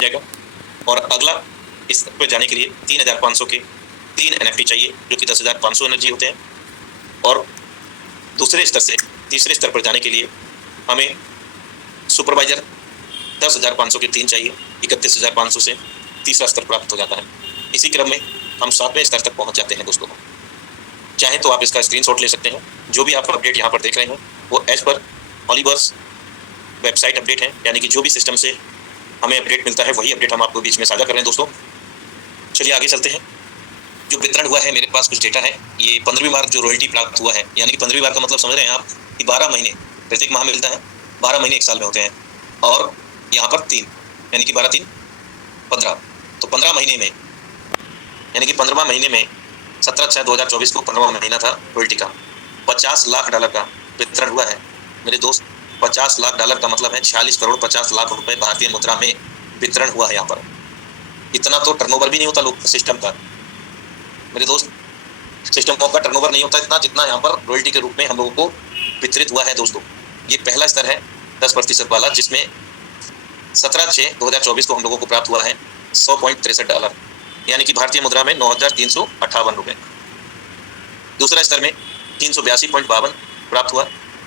बन जाएगा। और अगला स्तर पर जाने के लिए 3500 के 3 NFT चाहिए जो कि 10,500 एनर्जी होते हैं। और दूसरे स्तर से तीसरे स्तर पर जाने के लिए हमें सुपरवाइजर 10,500 के 3 चाहिए, 31,500 से तीसरा स्तर प्राप्त हो जाता है। इसी क्रम में हम 7वें स्तर तक पहुंच जाते हैं दोस्तों। चाहे तो आप इसका स्क्रीनशॉट ले सकते हैं। जो भी आप अपडेट यहाँ पर देख रहे हैं वो एज पर हॉलीवर्स वेबसाइट अपडेट है, यानी कि जो भी सिस्टम से हमें अपडेट मिलता है वही अपडेट हम आपको बीच में साझा कर रहे हैं दोस्तों। चलिए आगे चलते हैं। जो वितरण हुआ है, मेरे पास कुछ डेटा है। ये 15वीं बार जो रॉयल्टी प्राप्त हुआ है, यानी कि 15वीं बार का मतलब समझ रहे हैं आप कि 12 महीने प्रत्येक माह मिलता है, 12 महीने एक साल में होते हैं। और यहाँ पर 3 यानी कि 12 3 15, तो 15 महीने में यानी कि 15वां महीने में 17/6/2024 को 15वां महीना था रॉयल्टी का। $50 लाख का वितरण हुआ है मेरे दोस्त। $50 लाख का मतलब है 46 करोड़ 50 लाख रुपए भारतीय मुद्रा में वितरण हुआ है यहाँ पर। इतना तो टर्नओवर भी नहीं होता लोग सिस्टम का मेरे दोस्त। सिस्टम का टर्नओवर नहीं होता इतना जितना यहाँ पर रॉयल्टी के रूप में हम लोगों को वितरित हुआ है दोस्तों। ये पहला स्तर है 10% वाला, जिसमें 17/6/2024 को हम लोगों को प्राप्त हुआ है $100.63, यानी कि भारतीय मुद्रा में 9,358 रुपए। दूसरा स्तर में 382.52 प्राप्त हुआ,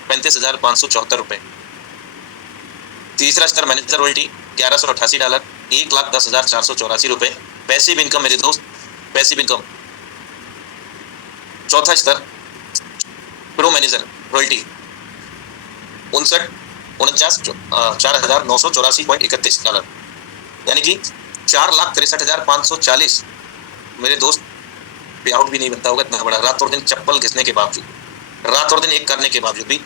35,574 रुपए। तीसरा स्तर मैनेजर रॉयल्टी $1188, $1,10,484 रुपए। पैसिव इनकम मेरे दोस्त, पैसिव इनकम। चौथा स्तर प्रो मैनेजर रॉयल्टी 4,984.31 डॉलर, यानी कि $4,63,540 मेरे दोस्त। पे आउट भी नहीं बनता होगा इतना बड़ा, रात और दिन चप्पल घिसने के बावजूद, रात और दिन एक करने के बावजूद भी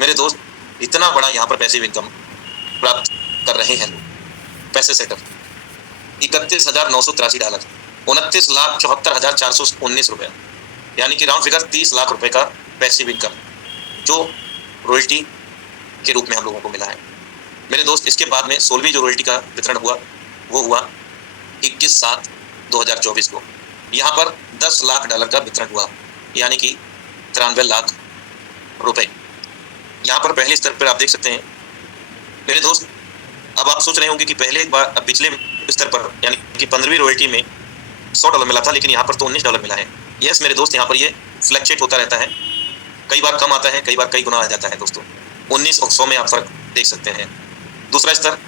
मेरे दोस्त इतना बड़ा यहाँ पर पैसिव इनकम प्राप्त कर रहे हैं पैसे सेटर। $31,983, $29,74,419 रुपए, यानी कि राउंड फिगर 30 लाख रुपए का पैसिव इनकम जो रॉयल्टी के रूप में हम लोगों को मिला है मेरे दोस्त। इसके बाद में 16वीं जो रॉयल्टी का वितरण हुआ वो हुआ 21/7/2024 को। यहाँ पर $10 लाख का वितरण हुआ, यानी कि 93 लाख रुपए। यहाँ पर पहले स्तर पर आप देख सकते हैं मेरे दोस्त। अब आप सोच रहे होंगे कि पहले एक बार पिछले स्तर पर यानी कि 15वीं रॉयल्टी में $100 मिला था, लेकिन यहाँ पर तो $19 मिला है। यस मेरे दोस्त, यहाँ पर ये फ्लक्चुएट होता रहता है, कई बार कम आता है, कई बार कई गुना आ जाता है दोस्तों। 19 और 100 में आप फर्क देख सकते हैं। दूसरा स्तर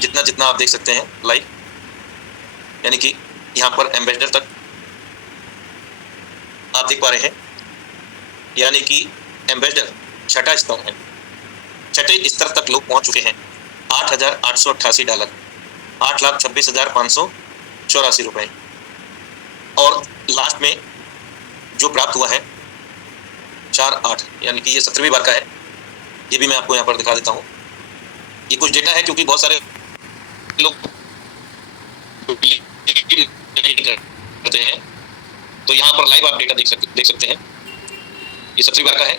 जितना जितना आप देख सकते हैं लाइव, यानी कि यहाँ पर एम्बेसडर तक आप देख पा रहे हैं, यानी कि एम्बेसडर छठा स्तर है। छठे स्तर तक लोग पहुंच चुके हैं। $8,888, $8,26,584 रुपए। और लास्ट में जो प्राप्त हुआ है 4/8, यानी कि ये 17वीं बार का है। ये भी मैं आपको यहाँ पर दिखा देता हूँ। ये कुछ डेटा है क्योंकि बहुत सारे लोग करते हैं, तो यहाँ पर लाइव आप डेटा देख सकते हैं। ये 17वीं बार का है।